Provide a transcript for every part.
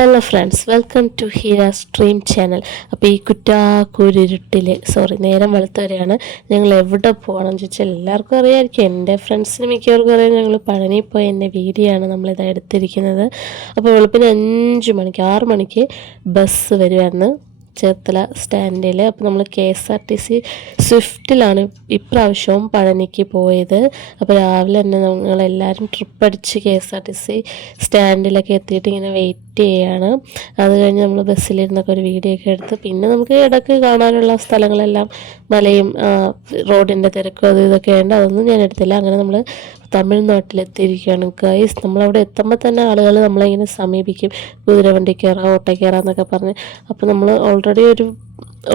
Hello friends, welcome to Hira's dream channel. അപ്പോൾ ഈ കുറ്റാക്കൂരിരുട്ടിൽ നേരം വെളുത്തവരെയാണ് ഞങ്ങൾ എവിടെ പോകണമെന്ന് ചോദിച്ചാൽ എല്ലാവർക്കും അറിയാമായിരിക്കും. എൻ്റെ ഫ്രണ്ട്സിന് മിക്കവർക്കും അറിയാം. ഞങ്ങൾ പഴനി പോയ എൻ്റെ വീഡിയോ ആണ് നമ്മളിത് എടുത്തിരിക്കുന്നത്. അപ്പോൾ വെളുപ്പിന് 5 മണിക്ക് 6 മണിക്ക് ബസ് വരുമായിരുന്നു ചേർത്തല സ്റ്റാൻഡിൽ. അപ്പോൾ നമ്മൾ KSRTC സ്വിഫ്റ്റിലാണ് ഇപ്രാവശ്യവും പഴനിക്ക് പോയത്. അപ്പോൾ രാവിലെ തന്നെ ഞങ്ങളെല്ലാവരും ട്രിപ്പ് അടിച്ച് KSRTC സ്റ്റാൻഡിലൊക്കെ എത്തിയിട്ട് ഇങ്ങനെ വെയിറ്റ് ചെയ്യാണ്. അത് കഴിഞ്ഞ് നമ്മൾ ബസ്സിലിരുന്നൊക്കെ ഒരു വീഡിയോ ഒക്കെ എടുത്ത് പിന്നെ നമുക്ക് ഇടയ്ക്ക് കാണാനുള്ള സ്ഥലങ്ങളെല്ലാം മലയും റോഡിൻ്റെ തിരക്കും ഇതൊക്കെ ഉണ്ട്. അതൊന്നും ഞാൻ എടുത്തില്ല. അങ്ങനെ നമ്മൾ തമിഴ്നാട്ടിലെത്തിയിരിക്കുകയാണ് ഗൈസ്. നമ്മളവിടെ എത്തുമ്പോൾ തന്നെ ആളുകൾ നമ്മളിങ്ങനെ സമീപിക്കും, കുതിരവണ്ടി കയറാം, ഓട്ടോ കയറാം എന്നൊക്കെ പറഞ്ഞ്. അപ്പോൾ നമ്മൾ ഓൾറെഡി ഒരു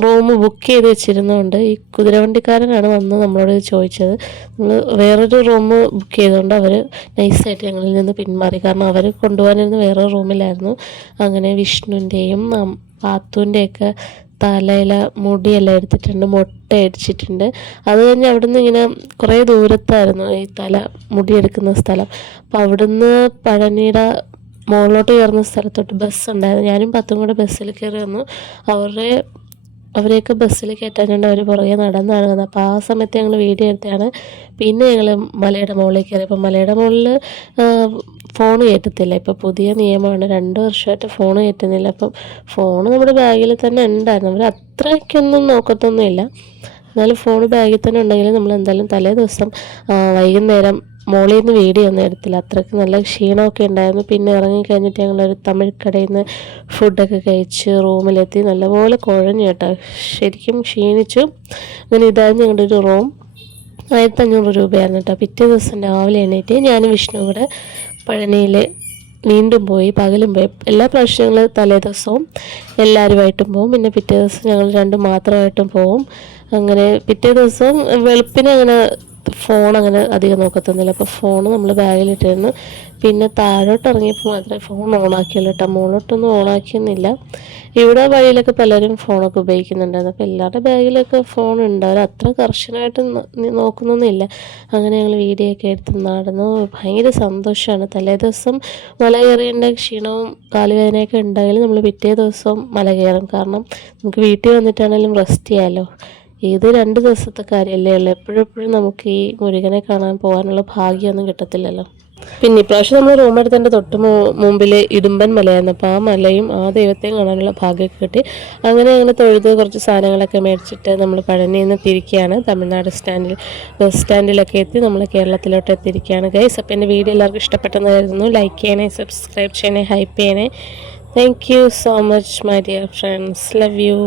റൂം ബുക്ക് ചെയ്ത് വെച്ചിരുന്നതുകൊണ്ട് ഈ കുതിരവണ്ടിക്കാരനാണ് വന്ന് നമ്മളോട് ചോദിച്ചത്. നമ്മൾ വേറൊരു റൂം ബുക്ക് ചെയ്തുകൊണ്ട് അവർ നൈസായിട്ട് ഞങ്ങളിൽ നിന്ന് പിന്മാറി. കാരണം അവർ കൊണ്ടുപോകാനിരുന്ന വേറൊരു റൂമിലായിരുന്നു. അങ്ങനെ വിഷ്ണുവിൻ്റെയും പാത്തുവിൻ്റെയൊക്കെ തലയില മുടിയെല്ലാം എടുത്തിട്ടുണ്ട്, മുട്ട അടിച്ചിട്ടുണ്ട്. അത് കഴിഞ്ഞ് അവിടുന്ന് ഇങ്ങനെ കുറേ ദൂരത്തായിരുന്നു ഈ തല മുടിയെടുക്കുന്ന സ്ഥലം. അപ്പോൾ അവിടുന്ന് പഴനിയുടെ മുകളിലോട്ട് കയറുന്ന സ്ഥലത്തോട്ട് ബസ് ഉണ്ടായിരുന്നു. ഞാനും പത്തും കൂടെ ബസ്സിൽ കയറി വന്നു. അവരെയൊക്കെ ബസ്സിൽ കയറ്റാനുണ്ട്. അവർ പുറകെ നടന്നാണ് വന്നത്. അപ്പോൾ ആ സമയത്ത് ഞങ്ങൾ വീഡിയോ എടുത്തതാണ്. പിന്നെ ഞങ്ങൾ മലയുടെ മുകളിൽ കയറി. അപ്പോൾ മലയുടെ മുകളിൽ ഫോൺ കയറ്റത്തില്ല. ഇപ്പോൾ പുതിയ നിയമമാണ്, 2 വർഷമായിട്ട് ഫോൺ കയറ്റുന്നില്ല. അപ്പം ഫോൺ നമ്മുടെ ബാഗിൽ തന്നെ ഉണ്ടായിരുന്നു. അവർ അത്രയ്ക്കൊന്നും നോക്കത്തൊന്നുമില്ല. എന്നാലും ഫോൺ ബാഗിൽ തന്നെ ഉണ്ടെങ്കിൽ നമ്മൾ എന്തായാലും തലേ ദിവസം വൈകുന്നേരം മോളിൽ നിന്ന് വീഡിയോ ഒന്നും എടുത്തില്ല. അത്രയ്ക്ക് നല്ല ക്ഷീണമൊക്കെ ഉണ്ടായിരുന്നു. പിന്നെ ഇറങ്ങിക്കഴിഞ്ഞിട്ട് ഞങ്ങളൊരു തമിഴ് കടയിൽ നിന്ന് ഫുഡൊക്കെ കഴിച്ച് റൂമിലെത്തി. നല്ലപോലെ കുഴഞ്ഞു കേട്ടോ, ശരിക്കും ക്ഷീണിച്ചു. അങ്ങനെ ഇതായിരുന്നു ഞങ്ങളുടെ ഒരു റൂം. 1500 രൂപയായിരുന്നു കേട്ടോ. പിറ്റേ ദിവസം രാവിലെ എണീറ്റ് ഞാനും വിഷ്ണു കൂടെ പഴനിയിൽ വീണ്ടും പോയി, പകലും പോയി. എല്ലാ പ്രാവശ്യവും ഞങ്ങൾ തലേ ദിവസവും എല്ലാവരുമായിട്ടും പോവും. പിന്നെ പിറ്റേ ദിവസം ഞങ്ങൾ 2 മാത്രമായിട്ടും പോവും. അങ്ങനെ പിറ്റേ ദിവസം വെളുപ്പിനെ അങ്ങനെ ഫോൺ അങ്ങനെ അധികം നോക്കത്തൊന്നുമില്ല. അപ്പോൾ ഫോൺ നമ്മൾ ബാഗിലിട്ടിരുന്നു. പിന്നെ താഴോട്ട് ഇറങ്ങിയപ്പോൾ മാത്രമേ ഫോൺ ഓണാക്കിയുള്ളൂ കേട്ടോ. മുകളിലോട്ടൊന്നും ഓണാക്കിയൊന്നുമില്ല. ഇവിടെ വഴിയിലൊക്കെ പലരും ഫോണൊക്കെ ഉപയോഗിക്കുന്നുണ്ടായിരുന്നു. അപ്പോൾ എല്ലാവരുടെ ബാഗിലൊക്കെ ഫോൺ ഉണ്ട്. അവർ അത്ര കർശനമായിട്ട് നോക്കുന്നൊന്നുമില്ല. അങ്ങനെ ഞങ്ങൾ വീഡിയോ ഒക്കെ എടുത്ത് നടന്നു. ഭയങ്കര സന്തോഷമാണ്. തലേ ദിവസം മല കയറിയതിൻ്റെ ക്ഷീണവും കാലുവേദനയൊക്കെ ഉണ്ടെങ്കിൽ നമ്മൾ പിറ്റേ ദിവസവും മല കയറും. കാരണം നമുക്ക് വീട്ടിൽ വന്നിട്ടാണെങ്കിലും റെസ്റ്റ് ചെയ്യാമല്ലോ. ഇത് 2 ദിവസത്തെ കാര്യമല്ലേ ഉള്ളൂ. എപ്പോഴെപ്പോഴും നമുക്ക് ഈ മുരുകനെ കാണാൻ പോകാനുള്ള ഭാഗ്യമൊന്നും കിട്ടത്തില്ലല്ലോ. പിന്നെ ഇപ്രാവശ്യം നമ്മൾ റൂം എടുത്തതിൻ്റെ തൊട്ട് മുമ്പിൽ ഇടുമ്പൻ മലയായിരുന്നു. അപ്പോൾ ആ മലയും ആ ദൈവത്തെയും കാണാനുള്ള ഭാഗ്യമൊക്കെ കിട്ടി. അങ്ങനെ തൊഴുത് കുറച്ച് സാധനങ്ങളൊക്കെ മേടിച്ചിട്ട് നമ്മൾ പഴനിയിൽ നിന്ന് തിരിക്കുകയാണ്. തമിഴ്നാട് ബസ് സ്റ്റാൻഡിലൊക്കെ എത്തി നമ്മൾ കേരളത്തിലോട്ട് എത്തിയിരിക്കുകയാണ് ഗൈസ്. അപ്പോൾ എൻ്റെ വീഡിയോ എല്ലാവർക്കും ഇഷ്ടപ്പെട്ടെന്ന് കരുതുന്നു. ലൈക്ക് ചെയ്യണേ, സബ്സ്ക്രൈബ് ചെയ്യണേ, ഹൈപ്പ് ചെയ്യണേ. Thank you so much my dear friends. Love you.